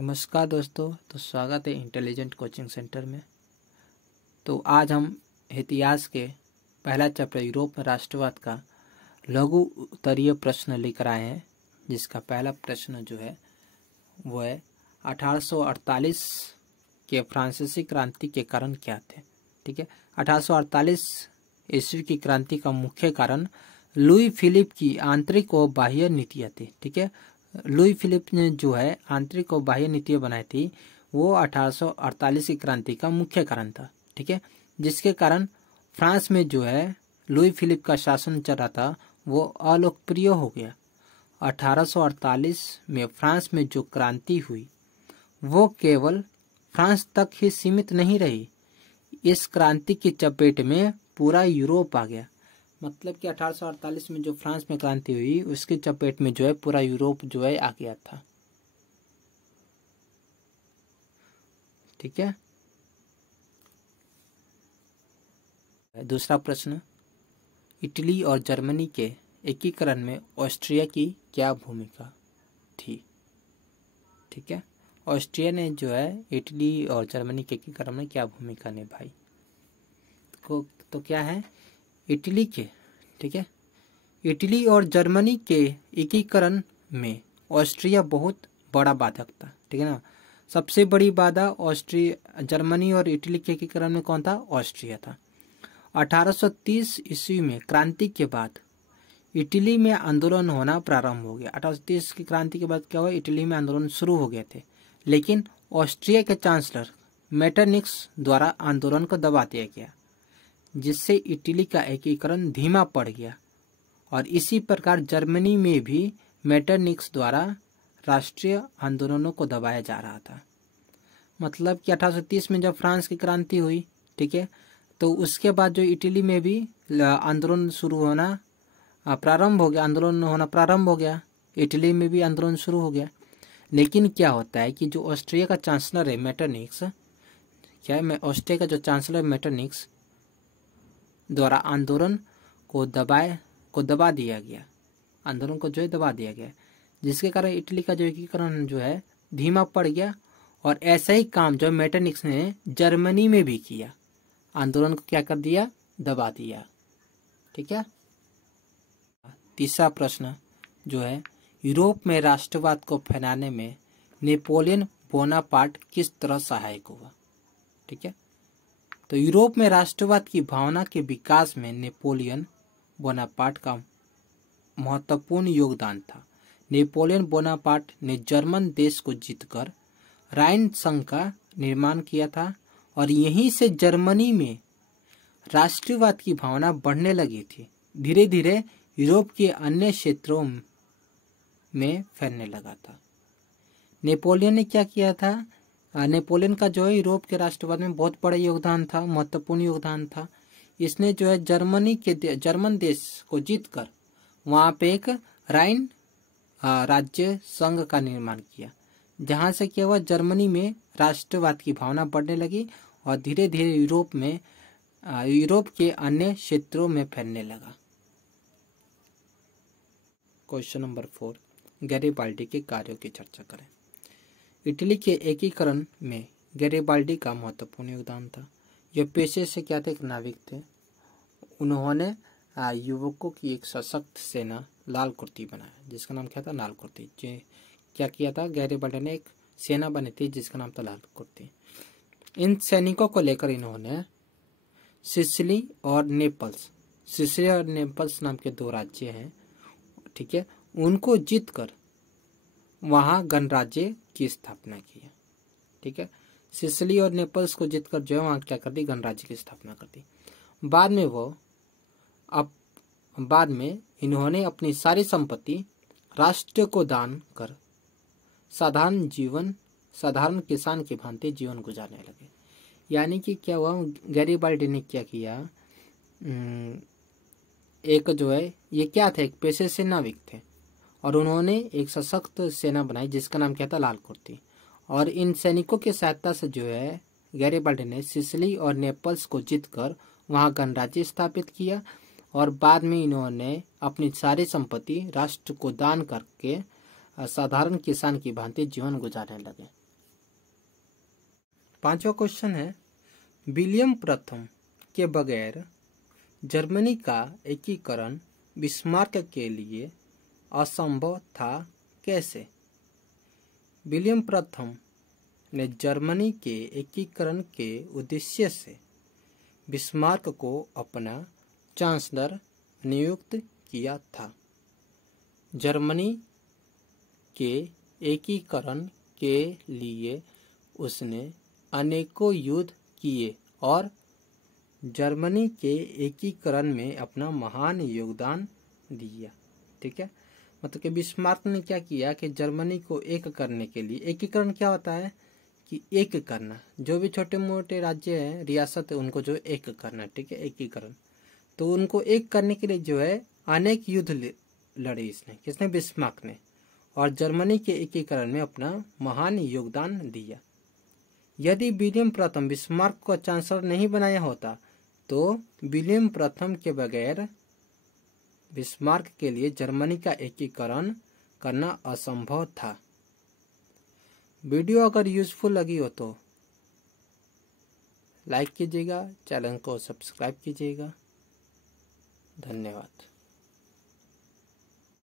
नमस्कार दोस्तों। तो स्वागत है इंटेलिजेंट कोचिंग सेंटर में। तो आज हम इतिहास के पहला चैप्टर यूरोप में राष्ट्रवाद का लघु उत्तरीय प्रश्न लेकर आए हैं, जिसका पहला प्रश्न जो है वो है 1848 के फ्रांसीसी क्रांति के कारण क्या थे। ठीक है, 1848 ईस्वी की क्रांति का मुख्य कारण लुई फिलिप की आंतरिक और बाह्य नीतियाँ थी। ठीक है, लुई फिलिप ने जो है आंतरिक और बाह्य नीतियाँ बनाई थी, वो 1848 की क्रांति का मुख्य कारण था। ठीक है, जिसके कारण फ्रांस में जो है लुई फिलिप का शासन चल रहा था वो अलोकप्रिय हो गया। 1848 में फ्रांस में जो क्रांति हुई वो केवल फ्रांस तक ही सीमित नहीं रही, इस क्रांति की चपेट में पूरा यूरोप आ गया। मतलब कि 1848 में जो फ्रांस में क्रांति हुई उसकी चपेट में जो है पूरा यूरोप जो है आ गया था। ठीक है, दूसरा प्रश्न, इटली और जर्मनी के एकीकरण में ऑस्ट्रिया की क्या भूमिका थी। ठीक है, ऑस्ट्रिया ने जो है इटली और जर्मनी के एकीकरण में क्या भूमिका निभाई। तो क्या है इटली के, ठीक है, इटली और जर्मनी के एकीकरण में ऑस्ट्रिया बहुत बड़ा बाधक था। ठीक है ना, सबसे बड़ी बाधा ऑस्ट्रिया, जर्मनी और इटली के एकीकरण में कौन था? ऑस्ट्रिया था। 1830 ईस्वी में क्रांति के बाद इटली में आंदोलन होना प्रारंभ हो गया। 1830 की क्रांति के बाद क्या हुआ? इटली में आंदोलन शुरू हो गए थे, लेकिन ऑस्ट्रिया के चांसलर मेटरनिक्स द्वारा आंदोलन को दबा दिया गया, जिससे इटली का एकीकरण धीमा पड़ गया। और इसी प्रकार जर्मनी में भी मेटरनिक्स द्वारा राष्ट्रीय आंदोलनों को दबाया जा रहा था। मतलब कि 1830 में जब फ्रांस की क्रांति हुई, ठीक है, तो उसके बाद जो इटली में भी आंदोलन शुरू होना प्रारंभ हो गया, आंदोलन होना प्रारंभ हो गया, इटली में भी आंदोलन शुरू हो गया। लेकिन क्या होता है कि जो ऑस्ट्रिया का चांसलर है मेटरनिक्स, क्या है, ऑस्ट्रिया का जो चांसलर मेटरनिक्स द्वारा आंदोलन को दबा दिया गया, आंदोलन को जो है दबा दिया गया, जिसके कारण इटली का जो एकीकरण जो है धीमा पड़ गया। और ऐसा ही काम जो मेटरनिक्स ने जर्मनी में भी किया, आंदोलन को क्या कर दिया? दबा दिया। ठीक है, तीसरा प्रश्न जो है यूरोप में राष्ट्रवाद को फैलाने में नेपोलियन बोनापार्ट किस तरह सहायक हुआ। ठीक है, तो यूरोप में राष्ट्रवाद की भावना के विकास में नेपोलियन बोनापार्ट का महत्वपूर्ण योगदान था। नेपोलियन बोनापार्ट ने जर्मन देश को जीतकर राइन संघ का निर्माण किया था, और यहीं से जर्मनी में राष्ट्रवाद की भावना बढ़ने लगी थी। धीरे धीरे यूरोप के अन्य क्षेत्रों में फैलने लगा था। नेपोलियन ने क्या किया था? नेपोलियन का जो है यूरोप के राष्ट्रवाद में बहुत बड़ा योगदान था, महत्वपूर्ण योगदान था। इसने जो है जर्मन देश को जीतकर वहाँ पे एक राइन राज्य संघ का निर्माण किया, जहाँ से क्या हुआ, जर्मनी में राष्ट्रवाद की भावना बढ़ने लगी और धीरे धीरे यूरोप के अन्य क्षेत्रों में फैलने लगा। क्वेश्चन नंबर 4, गैरिबाल्डी के कार्यों की चर्चा करें। इटली के एकीकरण में गैरिबाल्डी का महत्वपूर्ण योगदान था। यह पेशे से क्या थे? एक नाविक थे। उन्होंने युवकों की एक सशक्त सेना लाल कुर्ती बनाया, जिसका नाम क्या था? लाल कुर्ती। क्या किया था? गैरिबाल्डी ने एक सेना बनी थी जिसका नाम था लाल कुर्ती। इन सैनिकों को लेकर इन्होंने सिसिली और नेपल्स नाम के 2 राज्य हैं, ठीक है, उनको जीतकर वहां गणराज्य की स्थापना की। ठीक है, सिसिली और नेपल्स को जीतकर जो है वहां क्या कर दी? गणराज्य की स्थापना कर दी। बाद में इन्होंने अपनी सारी संपत्ति राष्ट्र को दान कर साधारण किसान की भांति जीवन गुजारने लगे। यानी कि क्या हुआ, गैरिबाल्डी ने क्या किया, एक जो है ये क्या थे? एक पेशे से नाविक थे, और उन्होंने एक सशक्त सेना बनाई जिसका नाम क्या था? लाल कुर्ती। और इन सैनिकों की सहायता से जो है गैरिबाल्डी ने सिसिली और नेपल्स को जीतकर वहां गणराज्य स्थापित किया, और बाद में इन्होंने अपनी सारी संपत्ति राष्ट्र को दान करके साधारण किसान की भांति जीवन गुजारने लगे। 5वां क्वेश्चन है, विलियम प्रथम के बगैर जर्मनी का एकीकरण बिस्मार्क के लिए असंभव था, कैसे? विलियम प्रथम ने जर्मनी के एकीकरण के उद्देश्य से बिस्मार्क को अपना चांसलर नियुक्त किया था। जर्मनी के एकीकरण के लिए उसने अनेकों युद्ध किए और जर्मनी के एकीकरण में अपना महान योगदान दिया। ठीक है, मतलब कि बिस्मार्क ने क्या किया कि जर्मनी को एक करने के लिए, एकीकरण क्या होता है कि एक करना, जो भी छोटे मोटे राज्य हैं, रियासत है, उनको जो एक करना। ठीक है, एकीकरण। तो उनको एक करने के लिए जो है अनेक युद्ध लड़े इसने, किसने? बिस्मार्क ने, और जर्मनी के एकीकरण में अपना महान योगदान दिया। यदि विलियम प्रथम बिस्मार्क को चांसलर नहीं बनाया होता तो विलियम प्रथम के बगैर बिस्मार्क के लिए जर्मनी का एकीकरण करना असंभव था। वीडियो अगर यूजफुल लगी हो तो लाइक कीजिएगा, चैनल को सब्सक्राइब कीजिएगा। धन्यवाद।